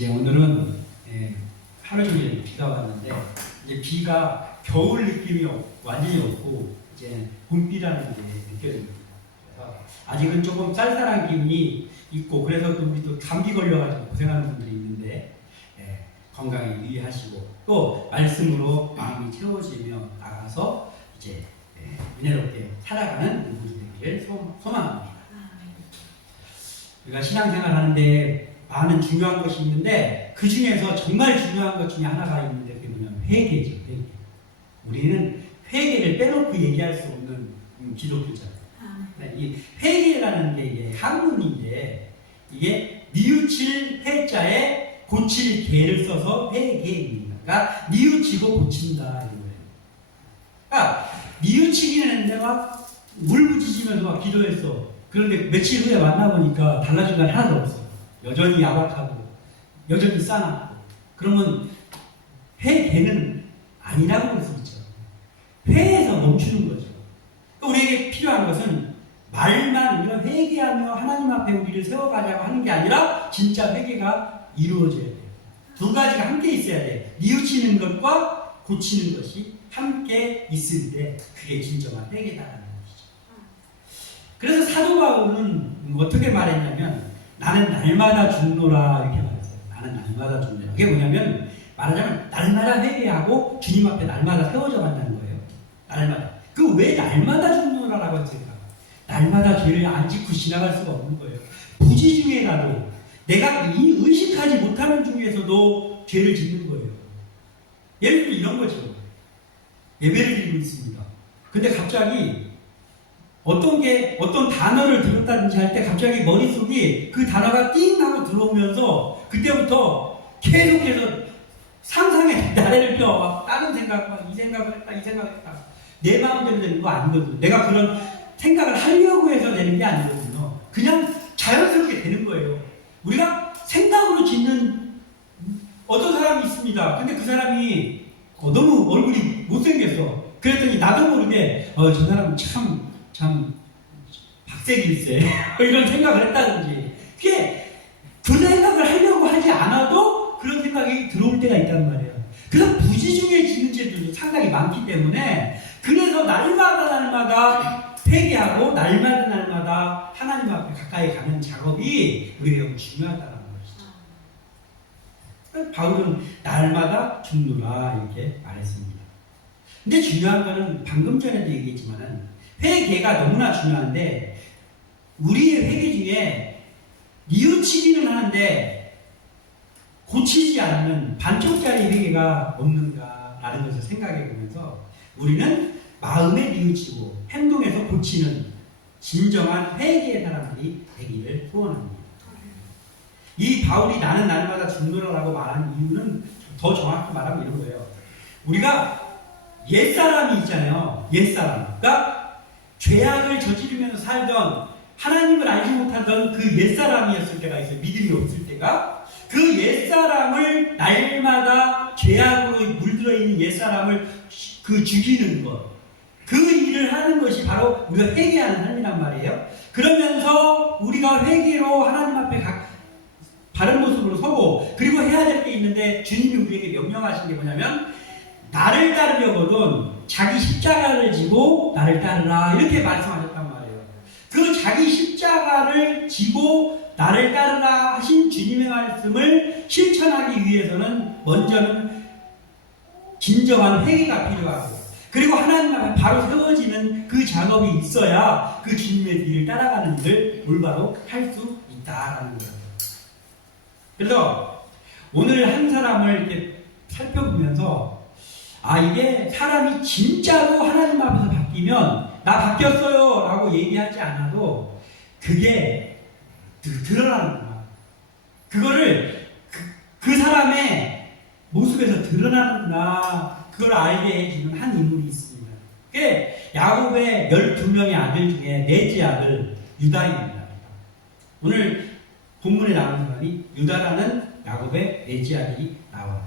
이제 오늘은 하루 종일 비가 왔는데 이제 비가 겨울 느낌이 완전히 없고 이제 봄비라는 게 느껴집니다. 그래서 아직은 조금 쌀쌀한 기운이 있고 그래서 또 우리 또 감기 걸려가지고 고생하는 분들이 있는데 건강에 유의하시고 또 말씀으로 마음이 채워지며 나가서 이제 은혜롭게 살아가는 우리 되기를 소망합니다. 우리가 신앙생활 하는데 많은 중요한 것이 있는데 그 중에서 정말 중요한 것 중에 하나가 있는데 그게 뭐냐면 회개죠. 회개. 우리는 회개를 빼놓고 얘기할 수 없는 기독교잖아요. 이 회개라는 게 이게 한문인데 이게 뉘우칠 회자에 고칠 개를 써서 회개입니다. 그러니까 뉘우치고 고친다 이런 거예요. 그러니까 뉘우치기는 했는데 막 울부짖으면서 막 기도했어. 그런데 며칠 후에 만나보니까 달라진 건 하나도 없어. 여전히 야박하고 여전히 싸납고 그러면 회개는 아니라고 볼 수 있죠. 회에서 멈추는 거죠. 우리에게 필요한 것은 말만 우리가 회개하며 하나님 앞에 우리를 세워가자고 하는 게 아니라 진짜 회개가 이루어져야 돼요. 두 가지가 함께 있어야 돼. 뉘우치는 것과 고치는 것이 함께 있을 때 그게 진정한 회개다라는 것이죠. 그래서 사도 바울은 어떻게 말했냐면 나는 날마다 죽노라 이렇게 말했어요. 나는 날마다 죽노라. 그게 뭐냐면 말하자면 날마다 회개하고 주님 앞에 날마다 세워져 간다는 거예요. 날마다. 그 왜 날마다 죽노라라고 했을까? 날마다 죄를 안 짓고 지나갈 수가 없는 거예요. 부지 중에라도 내가 의식하지 못하는 중에서도 죄를 짓는 거예요. 예를 들면 이런 거죠. 예배를 드리고 있습니다. 근데 갑자기 어떤 단어를 들었다든지 할 때 갑자기 머릿속이 그 단어가 띵 하고 들어오면서 그때부터 계속해서 상상의 나래를 펴 막 다른 생각, 이 생각을 했다, 이 생각을 했다. 내 마음대로 되는 거 아니거든요. 내가 그런 생각을 하려고 해서 되는 게 아니거든요. 그냥 자연스럽게 되는 거예요. 우리가 생각으로 짓는 어떤 사람이 있습니다. 근데 그 사람이 너무 얼굴이 못생겼어. 그랬더니 나도 모르게 저 사람 참 박색일세 이런 생각을 했다든지 그게 그 생각을 하려고 하지 않아도 그런 생각이 들어올 때가 있단 말이에요. 그래서 부지 중에 짓는 죄들도 상당히 많기 때문에 그래서 날마다 회개하고 날마다 하나님 앞에 가까이 가는 작업이 우리에게 너무 중요하다는 것이죠. 바울은 날마다 죽노라 이렇게 말했습니다. 근데 중요한 거는 방금 전에도 얘기했지만은 회개가 너무나 중요한데 우리의 회개 중에 뉘우치기는 하는데 고치지 않는 반쪽짜리 회개가 없는가라는 것을 생각해 보면서 우리는 마음에 뉘우치고 행동에서 고치는 진정한 회개의 사람들이 되기를 소원합니다. 이 바울이 나는 날마다 죽노라라고 말하는 이유는 더 정확히 말하면 이런 거예요. 우리가 옛사람이 있잖아요. 옛사람. 그러니까 죄악을 저지르면서 살던 하나님을 알지 못하던 그 옛사람이었을 때가 있어요. 믿음이 없을 때가. 그 옛사람을 날마다 죄악으로 물들어 있는 옛사람을 죽이는 것. 그 일을 하는 것이 바로 우리가 회개하는 삶이란 말이에요. 그러면서 우리가 회개로 하나님 앞에 바른 모습으로 서고 그리고 해야 될 게 있는데 주님이 우리에게 명령하신 게 뭐냐면 나를 따르려거든 자기 십자가를 지고 나를 따르라 이렇게 말씀하셨단 말이에요. 그 자기 십자가를 지고 나를 따르라 하신 주님의 말씀을 실천하기 위해서는 먼저는 진정한 회개가 필요하고 그리고 하나님 앞에 바로 세워지는 그 작업이 있어야 그 주님의 길을 따라가는 일을 올바로 할 수 있다라는 거예요. 그래서 오늘 한 사람을 이렇게 살펴보면서 이게 사람이 진짜로 하나님 앞에서 바뀌면 나 바뀌었어요 라고 얘기하지 않아도 그게 드러나는구나. 그거를 그 사람의 모습에서 드러나는구나. 그걸 알게 해주는 한 인물이 있습니다. 그게 야곱의 12명의 아들 중에 넷째 아들 유다입니다. 오늘 본문에 나오는 사람이 유다라는 야곱의 넷째 아들이 나와요.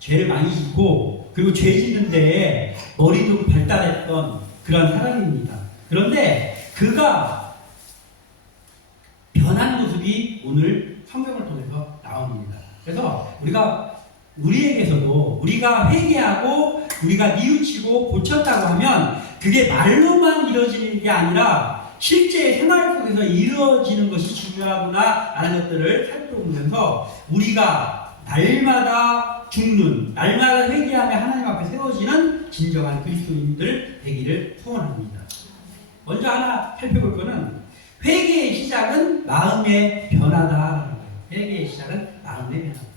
죄를 많이 짓고 그리고 죄 짓는 데에 머리도 발달했던 그런 사람입니다. 그런데 그가 변한 모습이 오늘 성경을 통해서 나옵니다. 그래서 우리에게서도 우리가 회개하고 우리가 뉘우치고 고쳤다고 하면 그게 말로만 이루어지는 게 아니라 실제 생활 속에서 이루어지는 것이 중요하구나 라는 것들을 살펴보면서 우리가 날마다 죽는, 날마다 회개하며 하나님 앞에 세워지는 진정한 그리스도인들 되기를 소원합니다. 먼저 하나 살펴볼 거는 회개의 시작은 마음의 변화다라는 거예요. 회개의 시작은 마음의 변화.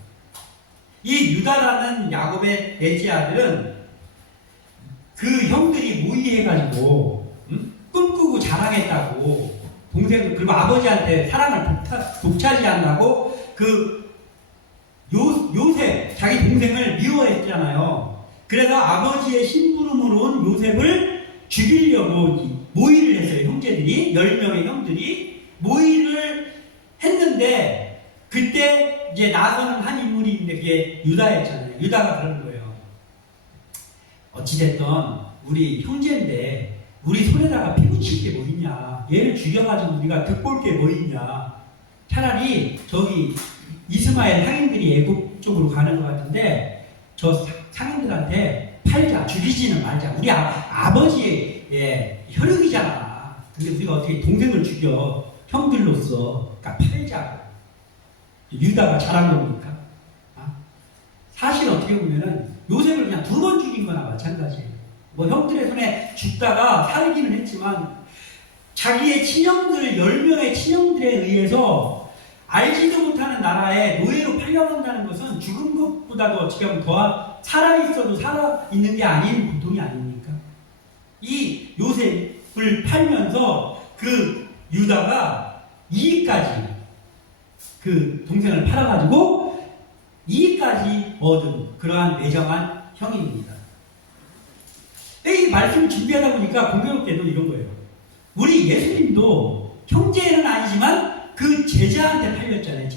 이 유다라는 야곱의 넷째 아들은 그 형들이 모의해가지고 꿈꾸고 자랑했다고 동생 그리고 아버지한테 사랑을 독차지한다고 그 요셉 자기 동생을 미워했잖아요. 그래서 아버지의 심부름으로 온 요셉을 죽이려고 모의를 했어요. 형제들이 10명의 형들이 모의를 했는데 그때 이제 나서는 한 인물이 있는데 그게 유다였잖아요. 유다가 그런 거예요. 어찌됐든 우리 형제인데 우리 손에다가 피 묻힐 게 뭐 있냐. 얘를 죽여가지고 우리가 득볼 게 뭐 있냐. 차라리 저기 이스마엘 상인들이 애굽 쪽으로 가는 것 같은데 저 상인들한테 팔자. 죽이지는 말자. 우리 아버지의 혈육이잖아. 근데 우리가 어떻게 동생을 죽여. 형들로서. 그러니까 팔자. 유다가 잘한 겁니까? 사실 어떻게 보면은 요셉을 그냥 2번 죽인 거나 마찬가지예요. 뭐 형들의 손에 죽다가 살기는 했지만 자기의 친형들 10명의 친형들에 의해서 알지도 못하는 나라에 노예로 팔려간다는 것은 죽은 것보다도 어떻게 보면 더 살아있어도 살아있는 게 아닌 고통이 아닙니까? 이 요셉을 팔면서 그 유다가 이익까지 그 동생을 팔아가지고 이익까지 얻은 그러한 매정한 형입니다. 이 말씀을 준비하다 보니까 공교롭게도 이런 거예요. 우리 예수님도 형제는 아니지만 그 제자한테 팔렸잖아요.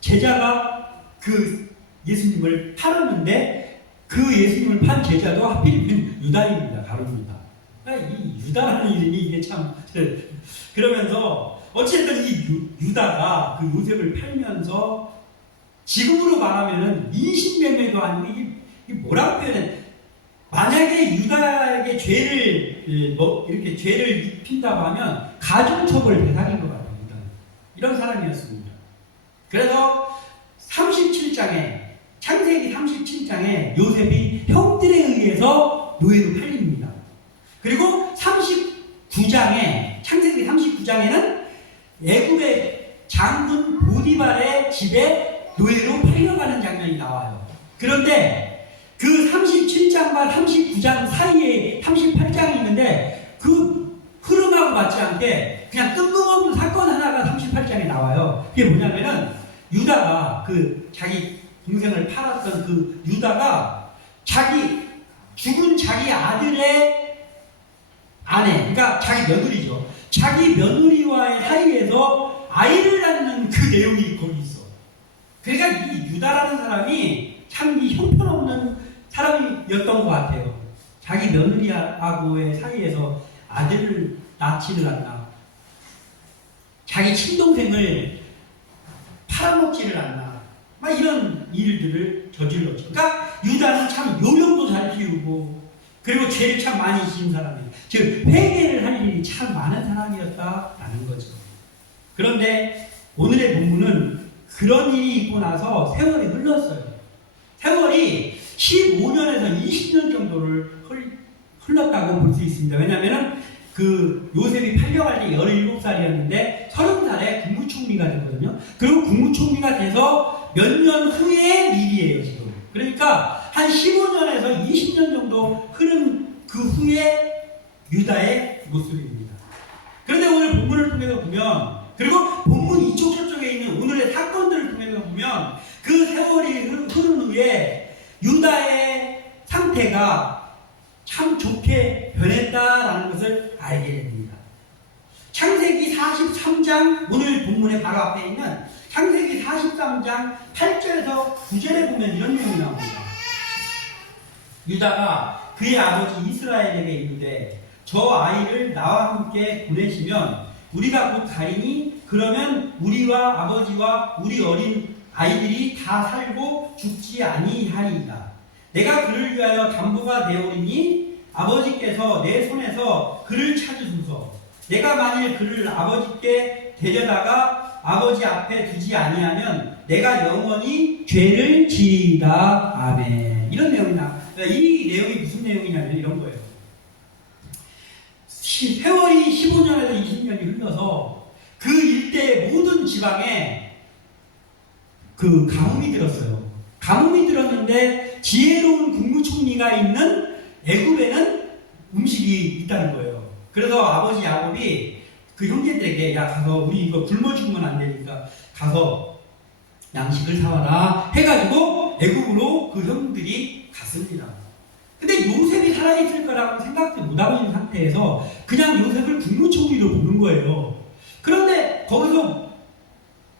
제자가 그 예수님을 팔았는데 그 예수님을 판 제자도 하필이면 유다입니다. 가룟입니다. 이 유다라는 이름이 이게 참 그러면서 어쨌든 이 유다가 그 요셉을 팔면서 지금으로 말하면은 인신매매도 아니고 이게 뭐라고 표현해? 만약에 유다에게 이렇게 죄를 입힌다고 하면 가중처벌 대상인 것 같아요. 이런 사람이었습니다. 그래서 37장에 창세기 37장에 요셉이 형들에 의해서 노예로 팔립니다. 그리고 39장에 창세기 39장에는 애굽의 장군 보디발의 집에 노예로 팔려가는 장면이 나와요. 그런데 그 37장과 39장 사이에 38장이 있는데 그 흐름하고 맞지 않게 그냥 뜬금없는 사건 하나가 38장에 나와요. 그게 뭐냐면은 유다가 그 자기 동생을 팔았던 그 유다가 죽은 자기 아들의 아내, 그러니까 자기 며느리죠. 자기 며느리와의 사이에서 아이를 낳는 그 내용이 거기 있어. 그러니까 이 유다라는 사람이 참 이 형편없는 사람이었던 것 같아요. 자기 며느리하고의 사이에서 아들을 낳지를 않나. 자기 친동생을 팔아먹지를 않나. 막 이런 일들을 저질렀죠. 그러니까 유다는 참 요령도 잘 피우고 그리고 죄를 참 많이 지은 사람이에요. 즉 회개를 할 일이 참 많은 사람이었다라는 거죠. 그런데 오늘의 본문은 그런 일이 있고 나서 세월이 흘렀어요. 세월이 15년에서 20년 정도를 흘렀다고 볼 수 있습니다. 왜냐하면 그 요셉이 팔려갈 때 17살이었는데 30살에 국무총리가 됐거든요. 그리고 국무총리가 돼서 몇 년 후의 일이에요, 지금. 그러니까 한 15년에서 20년 정도 흐른 그 후에 유다의 모습입니다. 그런데 오늘 본문을 통해서 보면, 그리고 본문 이쪽 저쪽에 있는 오늘의 사건들을 통해서 보면 그 세월이 흐른 후에 유다의 상태가 참 좋게 변했다라는 것을 알게 됩니다. 창세기 43장, 오늘 본문의 바로 앞에 있는 창세기 43장 8절에서 9절에 보면 이런 내용이 나옵니다. 유다가 그의 아버지 이스라엘에게 이르되 저 아이를 나와 함께 보내시면 우리가 곧 가리니 그러면 우리와 아버지와 우리 어린 아이들이 다 살고 죽지 아니하리이다. 내가 그를 위하여 담보가 되오리니 아버지께서 내 손에서 그를 찾으소서. 내가 만일 그를 아버지께 데려다가 아버지 앞에 두지 아니하면 내가 영원히 죄를 지이다. 아멘. 이런 내용이나 이 내용이 무슨 내용이냐면 이런 거예요. 세월이 15년에서 20년이 흘러서 그 일대의 모든 지방에 그 가뭄이 들었어요. 가뭄이 들었는데 지혜로운 국무총리가 있는 애굽에는 음식이 있다는 거예요. 그래서 아버지 야곱이 그 형제들에게 야 가서 우리 이거 굶어 죽으면 안 되니까 가서 양식을 사와라 해가지고 애굽으로 그 형들이 갔습니다. 근데 요셉이 살아있을 거라고 생각도 못하고 있는 상태에서 그냥 요셉을 국무총리로 보는 거예요. 그런데 거기서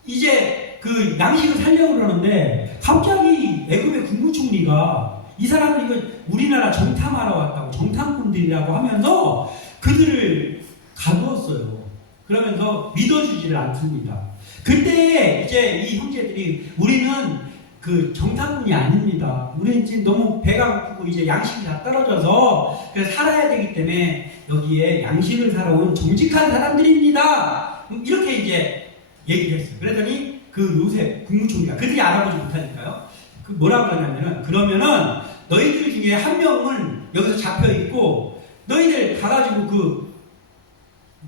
이제 그 양식을 살려고 그러는데 갑자기 애굽의 국무총리가 이 사람은 이거 우리나라 정탐하러 왔다고 정탐꾼들이라고 하면서 그들을 가두었어요. 그러면서 믿어주지를 않습니다. 그때 이제 이 형제들이 우리는 그 정탐꾼이 아닙니다. 우리는 지금 너무 배가 고프고 이제 양식이 다 떨어져서 그래서 살아야 되기 때문에 여기에 양식을 사러 온 정직한 사람들입니다. 이렇게 이제 얘기를 했어요. 그랬더니 그 요셉 국무총리가 그들이 알아보지 못하니까요. 그 뭐라 그러냐면은 그러면은 너희들 중에 한 명은 여기서 잡혀 있고 너희들 가가지고 그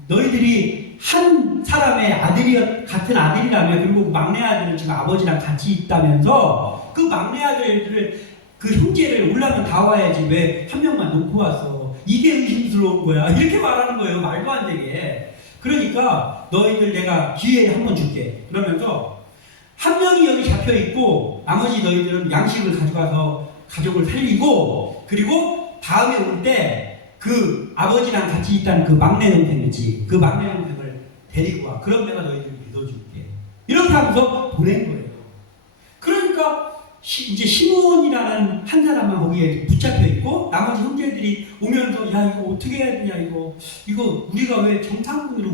너희들이 한 사람의 같은 아들이라며 그리고 막내 아들은 지금 아버지랑 같이 있다면서 그 막내 아들들을 그 형제를 올라면 다 와야지 왜 한 명만 놓고 왔어. 이게 의심스러운 거야. 이렇게 말하는 거예요. 말도 안 되게. 그러니까 너희들 내가 기회 한번 줄게. 그러면서 한 명이 여기 잡혀 있고 나머지 너희들은 양식을 가져가서 가족을 살리고 그리고 다음에 올 때 그 아버지랑 같이 있다는 그 막내 동생이지. 그 막내 동생을 데리고 와. 그럼 내가 너희들을 믿어줄게. 이렇게 하면서 보낸 거예요. 그러니까 이제 시몬이라는 한 사람만 거기에 붙잡혀 있고 나머지 형제들이 오면서 야 이거 어떻게 해야 되냐 이거 우리가 왜 정탐꾼으로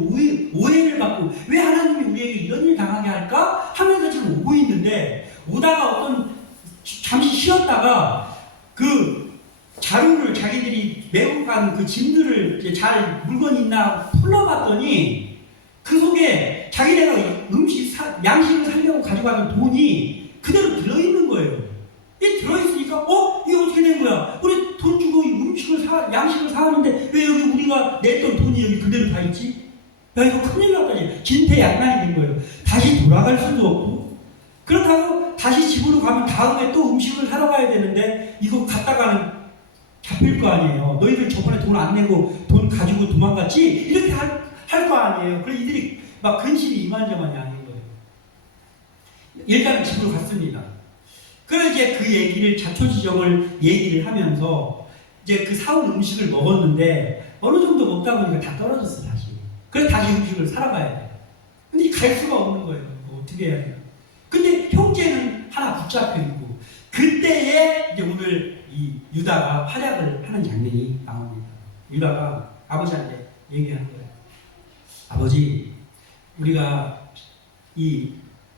오해를 받고 왜 하나님이 우리에게 이런 일 당하게 할까 하면서 지금 오고 있는데 오다가 잠시 쉬었다가 그 자루를 자기들이 메고 간 그 짐들을 이제 잘 물건이 있나 풀러봤더니 그 속에 자기네가 양식을 사려고 가져가는 돈이 그대로 들어있는 거예요. 이 들어있으니까 이게 어떻게 된 거야? 우리 돈 주고 양식을 사왔는데 왜 여기 우리가 냈던 돈이 여기 그대로 다 있지? 야 이거 큰일 났다니. 진퇴양난이 된 거예요. 다시 돌아갈 수도 없고 그렇다고 다시 집으로 가면 다음에 또 음식을 사러 가야 되는데 이거 갔다가는 잡힐 거 아니에요. 너희들 저번에 돈 안 내고 돈 가지고 도망갔지? 이렇게 할 거 아니에요. 그래서 이들이 막 근심이 이만저만이 아닌 거예요. 일단 집으로 갔습니다. 그래서 이제 그 얘기를 자초지종을 얘기를 하면서 이제 그 사온 음식을 먹었는데 어느 정도 먹다 보니까 다 떨어졌어 다시. 그래서 다시 음식을 사러 가야 돼. 근데 갈 수가 없는 거예요. 어떻게 해야 돼요? 근데 형제는 하나 붙잡혀 있고 그때에 이제 오늘 이 유다가 활약을 하는 장면이 나옵니다. 유다가 아버지한테 얘기하는 거예요. 아버지, 우리가 이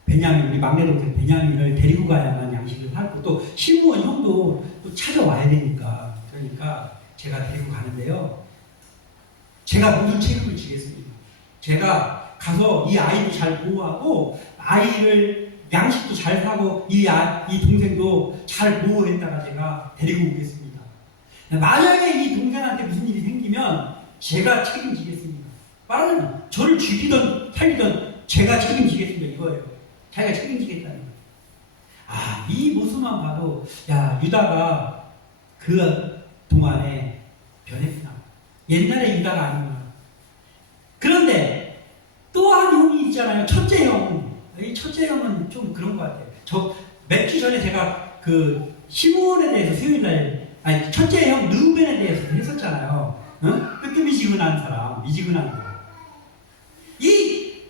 베냐민, 우리 막내 동생 베냐민을 데리고 가야만 양식을 살고 또 시므온 형도 또 찾아와야 되니까 그러니까 제가 데리고 가는데요. 제가 모든 책임을 지겠습니다. 제가 가서 이 아이를 잘 보호하고 아이를 양식도 잘 사고 이 동생도 잘 보호했다가 제가 데리고 오겠습니다. 만약에 이 동생한테 무슨 일이 생기면 제가 책임지겠습니다. 말하면 저를 죽이든 살리든 제가 책임지겠습니다. 이거예요. 자기가 책임지겠다는 거예요. 이 모습만 봐도 유다가 그 동안에 변했구나. 옛날에 유다가 아니구나. 그런데 또 한 형이 있잖아요. 첫째 형. 이 첫째 형은 좀 그런 것 같아요. 몇 주 전에 제가 그 시므온에 대해서 수요일날 첫째 형 르우벤에 대해서 했었잖아요. 뜨뜻미지근한 사람, 미지근한 사람. 이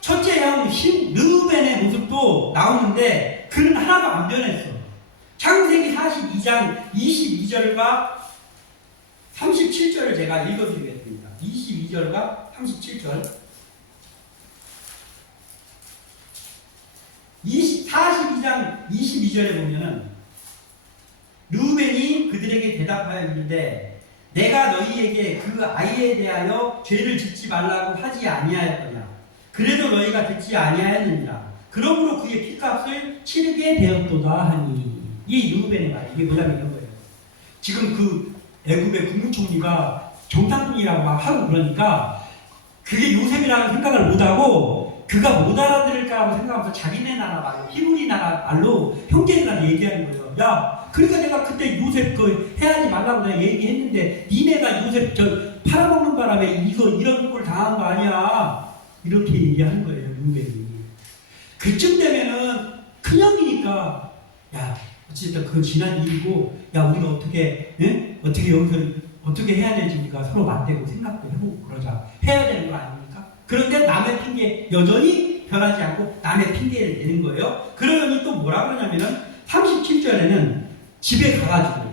첫째 형 르우벤의 모습도 나오는데 그는 하나도 안 변했어. 창세기 42장 22절과 37절을 제가 읽어드리겠습니다. 22절과 37절. 42장 22절에 보면은 르우벤이 그들에게 대답하여 이르되 내가 너희에게 그 아이에 대하여 죄를 짓지 말라고 하지 아니하였더냐. 그래도 너희가 듣지 아니하였느니라. 그러므로 그의 피값을 치르게 되었도다 하니. 이 르우벤의 말, 이게 뭐냐면 이런 거예요. 지금 그 애굽의 국무총리가 정탐꾼이라고 막 하고 그러니까 그게 요셉이라는 생각을 못하고 그가 못 알아들을까라고 생각하면서 자기네 나라 말로, 히브리 나라 말로 형제들한테 얘기하는 거예요. 야, 그러니까 내가 그때 요셉 그 해하지 말라고 내가 얘기했는데 니네가 요셉 저 팔아먹는 바람에 이런 걸 당한 거 아니야. 이렇게 얘기하는 거예요, 르우벤이. 그쯤 되면은 큰형이니까 야, 어쨌든 그건 지난 일이고 야, 우리가 어떻게 여기서 어떻게 해야 될지 우리가 서로 맞대고 생각도 해보고 그러자. 해야 되는 거 아닙니까? 그런데 남의 핑계 여전히 변하지 않고 남의 핑계를 내는 거예요. 그러니 또 뭐라 그러냐면은 37절에는 집에 가가지고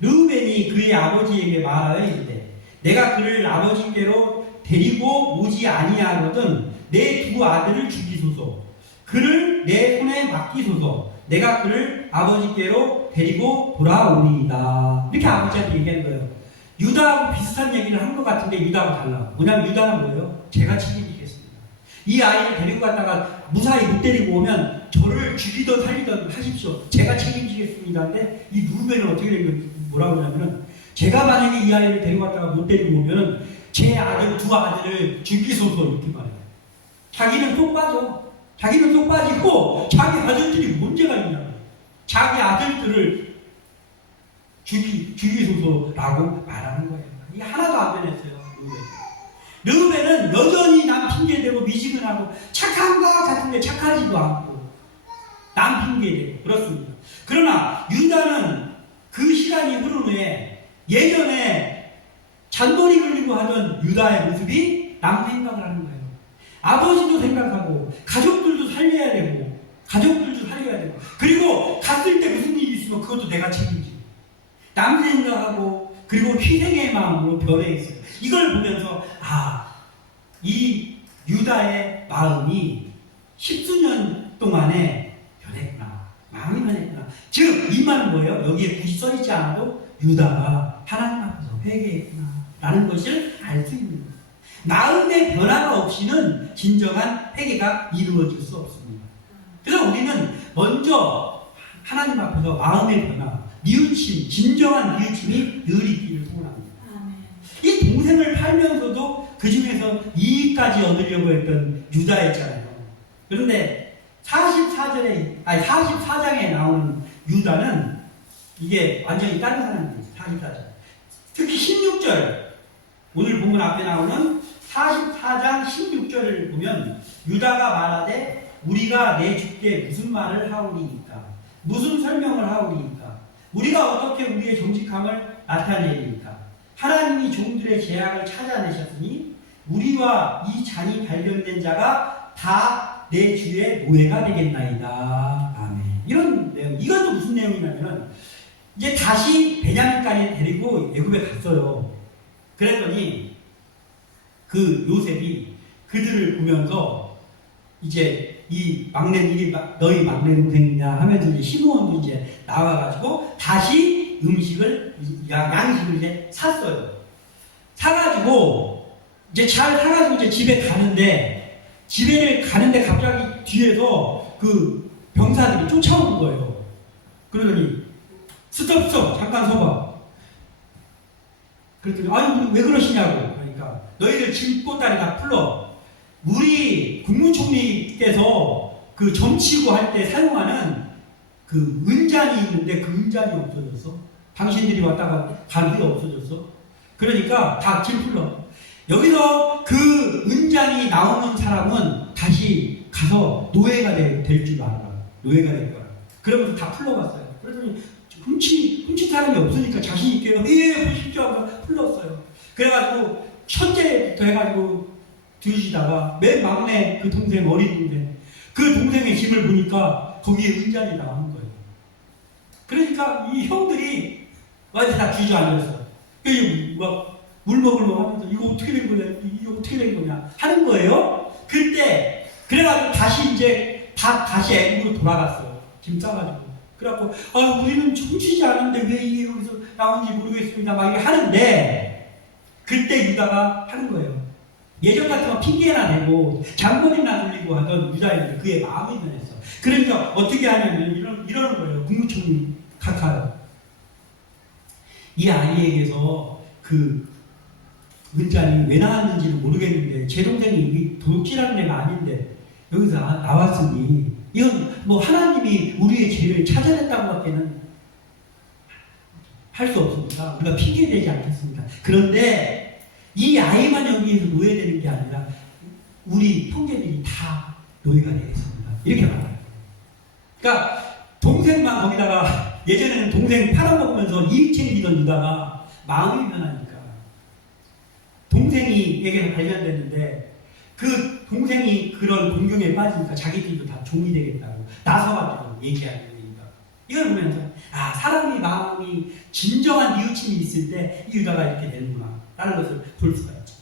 르우벤이 그의 아버지에게 말하여 이르되 내가 그를 아버지께로 데리고 오지 아니하거든 내 두 아들을 죽이소서. 그를 내 손에 맡기소서. 내가 그를 아버지께로 데리고 돌아오리이다. 이렇게 아버지한테 얘기하는 거예요. 유다하고 비슷한 얘기를 한 것 같은데 유다하고 달라. 뭐냐면 유다는 뭐예요? 제가 책임지겠습니다. 이 아이를 데리고 갔다가 무사히 못 데리고 오면 저를 죽이든 살리든 하십시오. 제가 책임지겠습니다. 근데 이 르우벤은 어떻게 된 거예요? 뭐라고 하냐면은 제가 만약에 이 아이를 데리고 갔다가 못 데리고 오면은 제 아들 두 아들을 죽이소서 이렇게 말해요. 자기는 쏙 빠져. 자기는 쏙 빠지고 자기 아들들이 문제가 있냐. 자기 아들들을 죽이소서라고 말하는 거예요. 이게 하나도 안 변했어요. 르우벤은 여전히 남 핑계대고 미지근하고 착한 것 같은데 착하지도 않고 남 핑계대고 그렇습니다. 그러나 유다는 그 시간이 흐른 후에 예전에 잔머리 굴리고 하던 유다의 모습이 남 생각을 하는 거예요. 아버지도 생각하고 가족들도 살려야 되고 그리고 갔을 때 무슨 일이 있으면 그것도 내가 책임지고 남 생각하고 그리고 희생의 마음으로 변해 있어요. 이걸 보면서 이 유다의 마음이 10수년 동안에 변했구나. 마음이 변했구나. 즉 이 말은 뭐예요? 여기에 굳이 써있지 않아도 유다가 하나님 앞에서 회개했구나 라는 것을 알 수 있는 거예요. 마음의 변화가 없이는 진정한 회개가 이루어질 수 없습니다. 그래서 우리는 먼저 하나님 앞에서 마음의 변화, 뉘우침, 진정한 뉘우침이 늘 있기를 소원합니다. 이 동생을 팔면서도 그 중에서 이익까지 얻으려고 했던 유다였잖아요. 그런데 44장에 나오는 유다는 이게 완전히 다른 사람입니다. 44장. 특히 16절, 오늘 본문 앞에 나오는 44장 16절을 보면 유다가 말하되 우리가 내 주께 무슨 말을 하오리이까? 무슨 설명을 하오리이까? 우리가 어떻게 우리의 정직함을 나타내리이까? 하나님이 종들의 죄악을 찾아내셨으니 우리와 이 잔이 발견된 자가 다 내 주의 노예가 되겠나이다. 아멘. 이런 내용. 이건 또 무슨 내용이냐면은 이제 다시 베냐민까지 데리고 애굽에 갔어요. 그랬더니 그 요셉이 그들을 보면서 이제 이 막내들이 너희 막내 동생이냐 하면서 이제 시므온도 이제 나와가지고 다시 양식을 이제 샀어요. 사가지고 이제 잘 사가지고 이제 집에 가는데 갑자기 뒤에서 그 병사들이 쫓아오는 거예요. 그러더니 스톱 잠깐 서봐. 그랬더니 아니 왜 그러시냐고. 그러니까 너희들 짐보따리 다 풀러. 우리 국무총리께서 그 점치고 할 때 사용하는 그 은잔이 있는데 그 은잔이 없어졌어. 당신들이 왔다가 가는 게 없어졌어. 그러니까 다 짐 풀러. 여기서 그 은잔이 나오는 사람은 다시 가서 노예가 될 줄 알아. 노예가 될 거야. 그러면서 다 풀러갔어요. 그랬더니 훔친 사람이 없으니까 자신있게 보십시오 하면서 풀렀어요. 그래가지고 첫째부터 해가지고 들으시다가 맨 막내 그 동생, 어린 동생, 그 동생의 짐을 보니까 거기에 은잔이 나오는 거예요. 그러니까 이 형들이 완전 다 주저앉았어. 막 울먹울먹 하면서 이거 어떻게 된 거냐, 이게 어떻게 된 거냐 하는 거예요. 그때 그래가지고 다시 이제 다시 애국으로 돌아갔어요. 짐 싸가지고. 그래갖고 우리는 훔치지 않은데 왜 이게 여기서 나온지 모르겠습니다. 막 이렇게 하는데 그때 유다가 하는 거예요. 예전 같으면 핑계나 대고 장본이나 돌리고 하던 유다인데 그의 마음이 변했어. 그러니까 어떻게 하냐면 이러는 거예요. 국무총리 카카요. 이 아이에게서 그 문자는 왜 나왔는지는 모르겠는데 제 동생이 도둑질하는 애가 아닌데 여기서 나왔으니 이건 뭐 하나님이 우리의 죄를 찾아냈다고 밖에는 할 수 없습니다. 우리가 핑계대지 않겠습니다. 그런데 이 아이만 여기에서 노예되는 게 아니라 우리 형제들이 다 노예가 되겠습니다. 이렇게 말해요. 그러니까 동생만 거기다가 예전에는 동생 팔아먹으면서 이익 챙기던 유다가 마음이 변하니까 동생이에게서 발견됐는데 그 동생이 그런 공경에 빠지니까 자기들도 다 종이 되겠다고 나서가지고 얘기하는 겁니다. 이걸 보면서 사람이 마음이 진정한 뉘우침이 있을 때 이 유다가 이렇게 되는구나 라는 것을 볼 수가 있죠.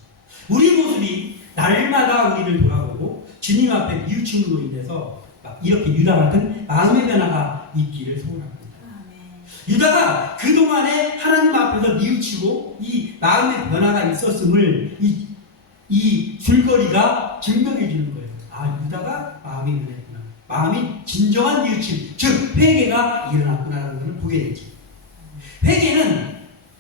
우리 모습이 날마다 우리를 돌아보고 주님 앞에 뉘우침으로 인해서 이렇게 유다 같은 마음의 변화가 있기를 소원합니다. 유다가 그동안에 하나님 앞에서 뉘우치고 이 마음의 변화가 있었음을 이 줄거리가 증명해 주는 거예요. 유다가 마음이 변했구나. 마음이 진정한 뉘우침, 즉 회개가 일어났구나라는 것을 보게 되죠. 회개는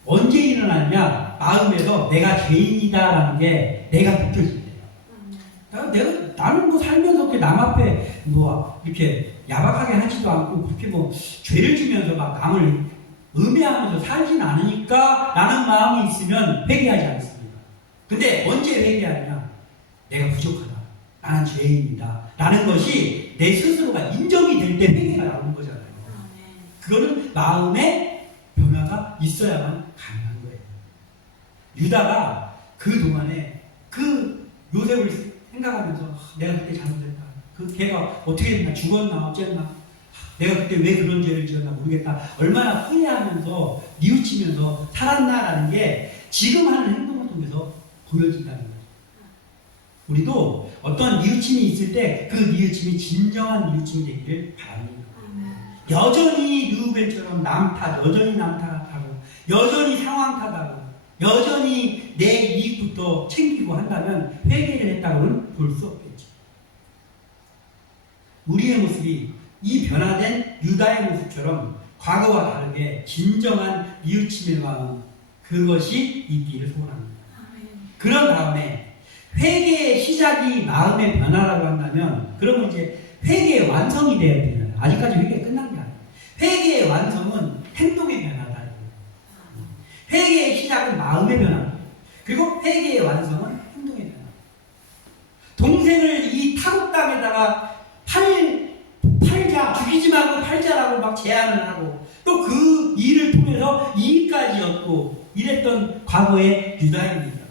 언제 일어나냐? 마음에서 내가 죄인이다라는 게 내가 느껴질 때요. 나는 뭐 살면서 그렇게 남 앞에 뭐 이렇게 야박하게 하지도 않고 그렇게 뭐 죄를 지면서 막 남을 음해하면서 살진 않으니까 라는 마음이 있으면 회개하지 않습니다. 근데 언제 회개하냐? 내가 부족하다. 나는 죄인이다. 라는 것이 내 스스로가 인정이 될 때 회개가 나오는 거잖아요. 그거는 마음의 변화가 있어야만 가능한 거예요. 유다가 그동안에 그 요셉을 생각하면서 내가 그때 잘못했다. 그 걔가 어떻게 됐나? 죽었나? 어쨌나? 내가 그때 왜 그런 죄를 지었나 모르겠다. 얼마나 후회하면서 뉘우치면서 살았나라는 게 지금 하는 행동을 통해서 보여진다는 거죠. 우리도 어떤 뉘우침이 있을 때 그 뉘우침이 진정한 뉘우침이 되기를 바랍니다. 여전히 누벤처럼 여전히 남탓하고 여전히 상황 탓하고 여전히 내 이익부터 챙기고 한다면 회개를 했다고는 볼 수 없겠죠. 우리의 모습이 이 변화된 유다의 모습처럼 과거와 다르게 진정한 뉘우침의 마음, 그것이 있기를 소원합니다. 그런 다음에 회개의 시작이 마음의 변화라고 한다면 그러면 이제 회개의 완성이 되어야 되잖아요. 아직까지 회개가 끝난 게 아니에요. 회개의 완성은 행동의 변화다. 회개의 시작은 마음의 변화. 그리고 회개의 완성은 행동의 변화. 동생을 이 타국 땅에다가 팔자, 죽이지 말고 팔자라고 막 제안을 하고 또 그 일을 통해서 이익까지 얻고 이랬던 과거의 유다입니다.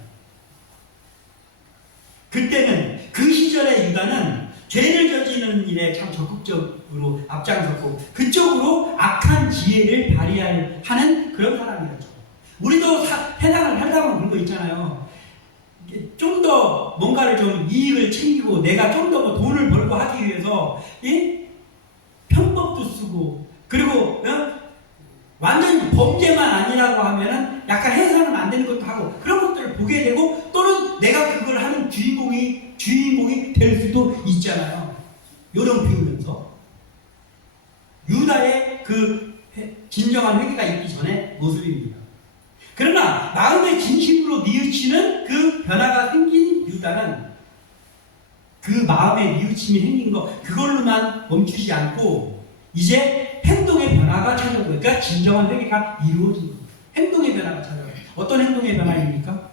그때는 그 시절의 유다는 죄를 저지르는 일에 참 적극적으로 앞장섰고 그쪽으로 악한 지혜를 발휘하는 그런 사람이었죠. 우리도 해당을 하려면 그런 거 있잖아요. 좀 더 뭔가를 좀 이익을 챙기고 내가 좀 더 돈을 벌고 하기 위해서 편법도 쓰고 그리고 완전 범죄만 아니라고 하면은 약간 해서는 안 되는 것도 하고 그런 것들을 보게 되고 또는 내가 그걸 하는 주인공이 될 수도 있잖아요. 요령 피우면서 유다의 그 진정한 회개가 있기 전에 모습입니다. 그러나 마음의 진심으로 뉘우치는 그 변화가 생긴 유다는 그 마음의 뉘우침이 생긴 거 그걸로만 멈추지 않고 이제 행동의 변화가 찾아오고 그러니까 진정한 회개가 이루어진 겁니다. 행동의 변화가 찾아와요. 어떤 행동의 변화입니까?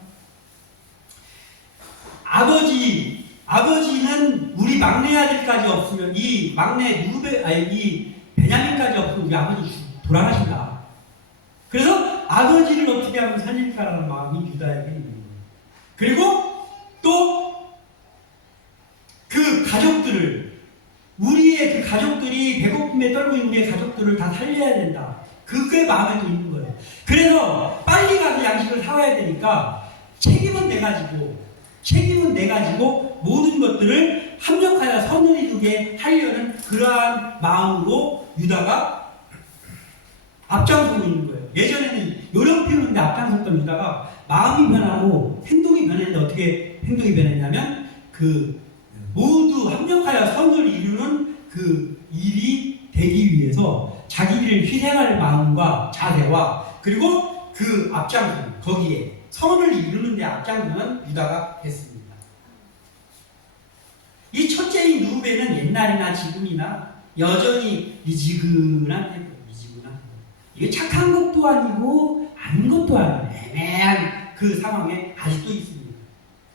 아버지는 우리 막내 아들까지 없으면 이 베냐민까지 없으면 우리 아버지 돌아가신다. 그래서 아버지를 어떻게 하면 살릴까라는 마음이 유다에게 있는 거예요. 그리고 또 그 가족들을 우리의 그 가족들이 배고픔에 떨고 있는 우리의 가족들을 다 살려야 된다. 그게 마음에도 있는 거예요. 그래서 빨리 가서 양식을 사와야 되니까 책임은 내 가지고 모든 것들을 합력하여 선을 이루게 하려는 그러한 마음으로 유다가 앞장서고 있는 거예요. 예전에는 요령 피우는데 앞장섰던 유다가 마음이 변하고 행동이 변했는데 어떻게 행동이 변했냐면 그 모두 합력하여 선을 이루는 그 일이 되기 위해서 자기를 희생할 마음과 자세와 그리고 그 앞장선 거기에 선을 이루는 데 앞장서는 유다가 됐습니다. 이 첫째인 누베는 옛날이나 지금이나 여전히 미지근한 태도. 이게 착한 것도 아니고 아닌 것도 아닌 애매한 그 상황에 아직도 있습니다.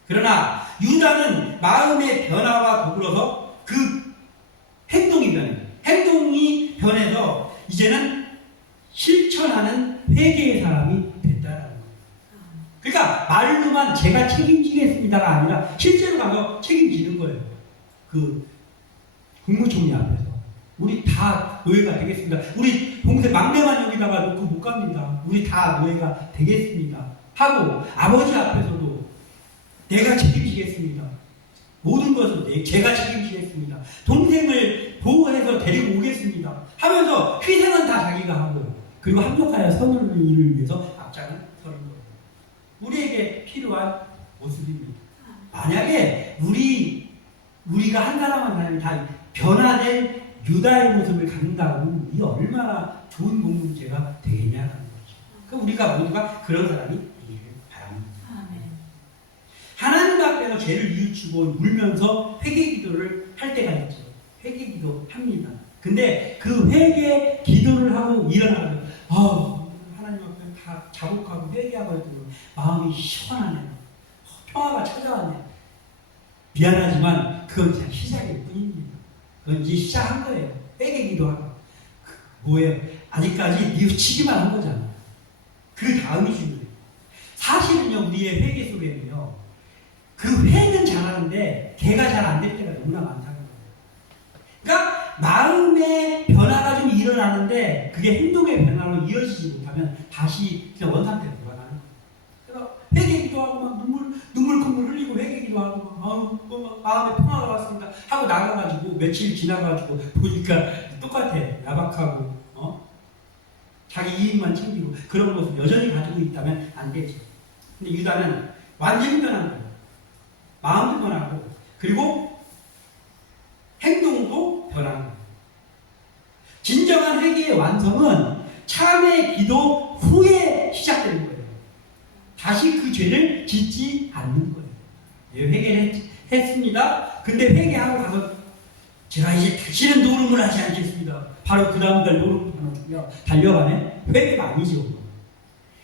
그러나 유다는 마음의 변화와 더불어서 그 행동이 변해서 이제는 실천하는 회개의 사람이 됐다라는 거예요. 그러니까 말로만 제가 책임지겠습니다가 아니라 실제로 가서 책임지는 거예요. 그 국무총리 앞에서 우리 다 노예가 되겠습니다. 우리 동생 막내만 여기다가 놓고 못 갑니다. 우리 다 노예가 되겠습니다. 하고 아버지 앞에서도 내가 책임지겠습니다. 모든 것을 제가 책임지겠습니다. 동생을 보호해서 데리고 오겠습니다. 하면서 희생은 다 자기가 하고 그리고 합력하여 선을 이루기 위해서 앞장을 서는 거예요. 우리에게 필요한 모습입니다. 만약에 우리가 한 사람 한 사람이 다 변화된 유다의 모습을 갖는다고 이 얼마나 좋은 공동체가 되겠냐는 거죠. 그러니까 우리가 모두가 그런 사람이 되기를 바랍니다. 아멘. 하나님 앞에서 죄를 뉘우치고 울면서 회개 기도를 할 때가 있죠. 회개 기도 합니다. 근데 그 회개 기도를 하고 일어나면 하나님 앞에 다 자복하고 회개하고 해도 마음이 시원하네. 평화가 찾아왔네. 미안하지만 그건 그냥 시작일 뿐입니다. 그건 이제 시작한 거예요. 회개 기도하고. 뭐예요? 아직까지 뉘우치기만 한 거잖아요. 그 다음이 중요해요. 사실은요, 우리의 회개 속에는요, 그 회는 잘하는데 개가 잘 안 될 때가 너무나 많다는 거예요. 그러니까 마음의 변화가 좀 일어나는데 그게 행동의 변화로 이어지지 못하면 다시 그냥 원상태로 돌아가는 거예요. 그래서 회개 기도하고 막 눈물 콧물 흘리고 회개 기도하고 막 마음에 평화가 왔습니다 하고 나가가지고 며칠 지나가지고 보니까 똑같아. 야박하고 자기 이익만 챙기고 그런 모습 여전히 가지고 있다면 안 되죠. 근데 유다는 완전히 변한 거예요. 마음도 변하고 그리고 행동도 변하는 거예요. 진정한 회개의 완성은 참회 기도 후에 시작되는 거예요. 다시 그 죄를 짓지 않는 거예요. 회개를 했습니다. 근데 회개하고 가서 제가 이제 다시는 노름을 하지 않겠습니다. 바로 그 다음날 노름하러 달려가네. 회개가 아니죠.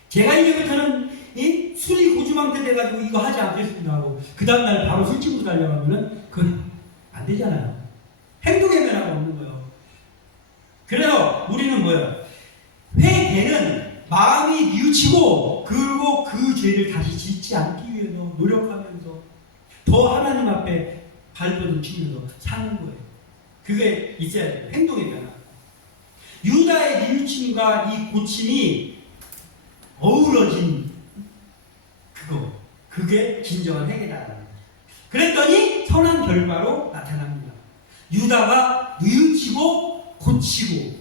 제가 이제부터는 이 술이 고주망태 돼가지고 이거 하지 않겠습니다 하고 그 다음날 바로 술집으로 달려가면은 그건 안 되잖아요. 행동의 변화가 없는 거예요. 그래서 우리는 뭐예요? 회개는 마음이 뉘우치고 그리고 그 죄를 다시 짓지 않기 위해서 노력하면서 더 하나님 앞에 발버둥 치면서 사는 거예요. 그게 있어야 돼요. 행동의 변화. 유다의 뉘우침과 이 고침이 어우러진 그게 진정한 회개다라는 거죠. 그랬더니 선한 결과로 나타납니다. 유다가 뉘우치고 고치고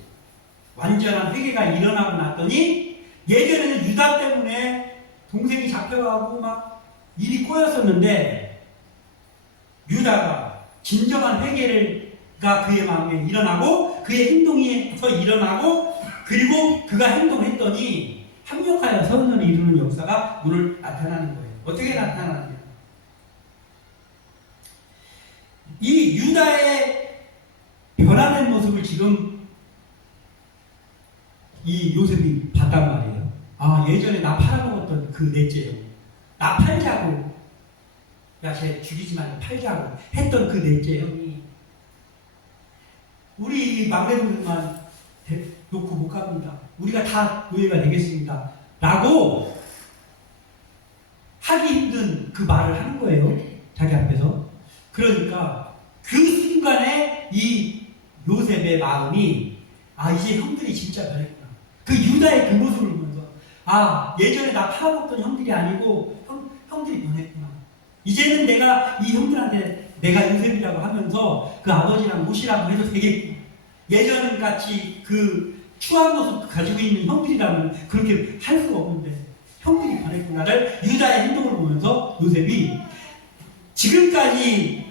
완전한 회개가 일어나고 났더니 예전에는 유다 때문에 동생이 잡혀가고 막 일이 꼬였었는데 유다가 진정한 회개가 그의 마음에 일어나고 그의 행동에서 일어나고 그리고 그가 행동했더니 합력하여 선을 이루는 역사가 오늘 나타나는 거예요. 어떻게 나타나느냐? 이 유다의 변화된 모습을 지금 이 요셉이 봤단 말이에요. 예전에 나 팔아먹었던 그 넷째 형, 나 팔자고, 야, 쟤 죽이지 말고 팔자고 했던 그 넷째 형이 우리 막내 동생만 놓고 못 갑니다. 우리가 다 노예가 되겠습니다. 라고 하기 힘든 그 말을 하는 거예요. 자기 앞에서. 그러니까 그 순간에 이 요셉의 마음이 이제 형들이 진짜 변했구나. 그 유다의 그 모습을 보면서 예전에 나 팔아먹던 형들이 아니고 형들이 변했구나. 이제는 내가 이 형들한테 내가 요셉이라고 하면서 그 아버지랑 모시라고 해도 되겠구나. 예전 같이 그 추한 모습 가지고 있는 형들이라면 그렇게 할 수가 없는데 형들이 변했구나를 유다의 행동을 보면서 요셉이 지금까지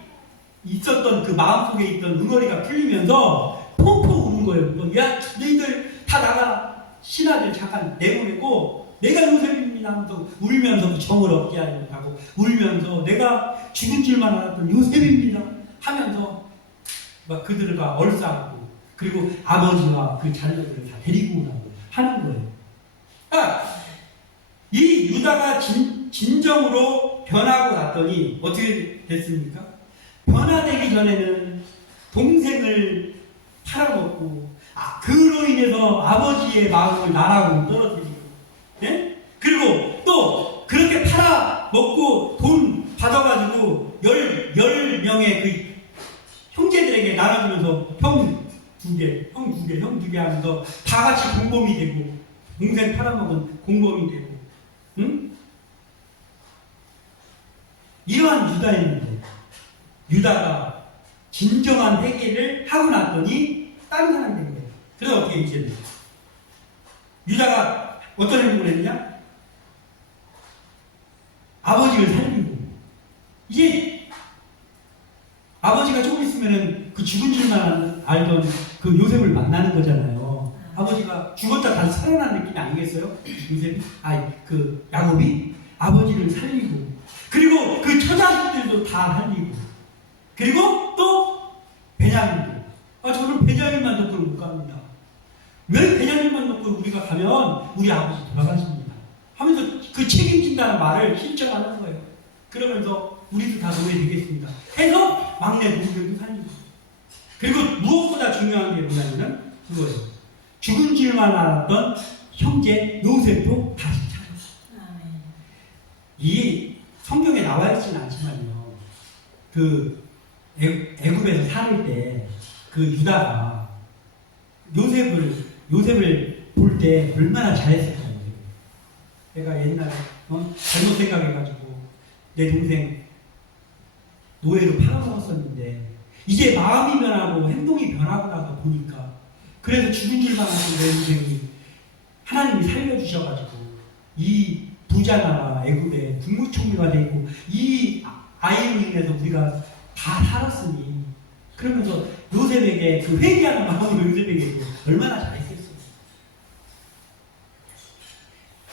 있었던 그 마음속에 있던 응어리가 풀리면서 펑펑 우는 거예요. 야, 너희들 다 나가. 신하들 잠깐 내보내고 내가 요셉입니다 하면서 울면서 그 정을 얻게 하려고 울면서 내가 죽은 줄만 알았던 요셉입니다 하면서 막 그들과 얼싸고 그리고 아버지와 그 자녀들을 다 데리고 오라고 하는 거예요. 그러니까 이 유다가 진정으로 변하고 났더니 어떻게 됐습니까? 변화되기 전에는 동생을 팔아먹고 그로 인해서 아버지의 마음을 나라고 떨어뜨리고, 예? 그리고 또 그렇게 팔아먹고 돈 받아가지고 10명의 그 형제들에게 나눠주면서 형 두 개 하면서 다 같이 공범이 되고 동생 팔아먹은 공범이 되고, 응? 이러한 유다였는데 유다가 진정한 회개를 하고 났더니 다른 사람이 된 거예요. 그래서 어떻게 이제 유다가 어떤 행동을 했느냐? 아버지를 살리고 이제 아버지가 조금 있으면은 그 죽은 줄만 알던 그 요셉을 만나는 거잖아요. 아버지가 죽었다 다시 살아난 느낌이 아니겠어요? 요셉이? 그 야곱이 아버지를 살리고 그리고 그 처자식들도 다 살리고 그리고 또 베냐민도 저는 베냐민만 놓고는 못 갑니다. 왜 베냐민만 놓고 우리가 가면 우리 아버지 돌아가십니다 하면서 그 책임진다는 말을 실천하는 거예요. 그러면서 우리도 다 노예 되겠습니다 해서 막내 동생도 살리고 그리고 무엇보다 중요한 게 뭐냐면은 그거예요. 죽은 줄만 알았던 형제 요셉도 다시 찾았어요. 이 성경에 나와 있지는 않지만요. 그 애굽에서 살을 때 그 유다가 요셉을 볼 때 얼마나 잘했을까요? 내가 옛날에 잘못 생각해가지고 내 동생 노예로 팔아먹었었는데 이제 마음이 변하고 행동이 변하고 나서 보니까 그래서 죽은 줄만 알았던 내 동생이 하나님이 살려주셔가지고 이 부자나라 애굽의 국무총리가 되고 이 아이로 인해서 우리가 다 살았으니 그러면서 요셉에게 그 회개하는 마음으로 요셉에게 얼마나 잘했겠어요.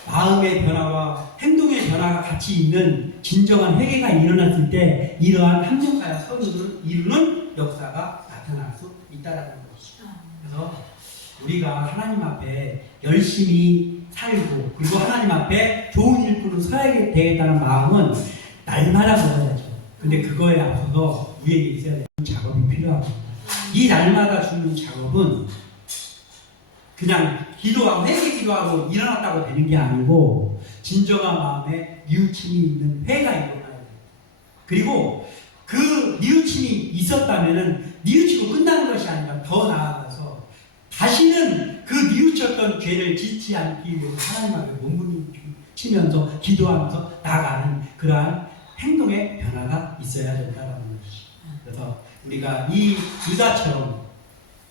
마음의 변화와 행동의 변화가 같이 있는 진정한 회개가 일어났을 때 이러한 함정사야 선을 이루는 역사가 나타날 수 있다는 것이죠. 그래서 우리가 하나님 앞에 열심히 살고 그리고 하나님 앞에 좋은 일꾼으로 서야 되겠다는 마음은 날마다 먹어야죠. 근데 그거에 앞서서 우리에게 있어야 되는 작업이 필요합니다. 이 날마다 주는 작업은 그냥 기도하고 회개 기도하고 일어났다고 되는 게 아니고 진정한 마음에 뉘우침이 있는 회가 일어나야 돼요. 그리고 그 뉘우침이 있었다면은 뉘우치고 끝나는 것이 아니라 더 나아가서 다시는 그 뉘우쳤던 죄를 짓지 않기 위해서 하나님 앞에 몸부림치면서 기도하면서 나아가는 그러한 행동의 변화가 있어야 된다는 것이죠. 그래서 우리가 이 유다처럼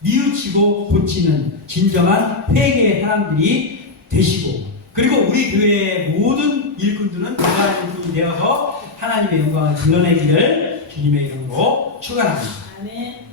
뉘우치고 고치는 진정한 회개의 사람들이 되시고 그리고 우리 교회의 모든 일꾼들은 그러한 일꾼이 되어서 하나님의 영광을 드러내기를 주님의 이름으로 축원합니다. 아멘.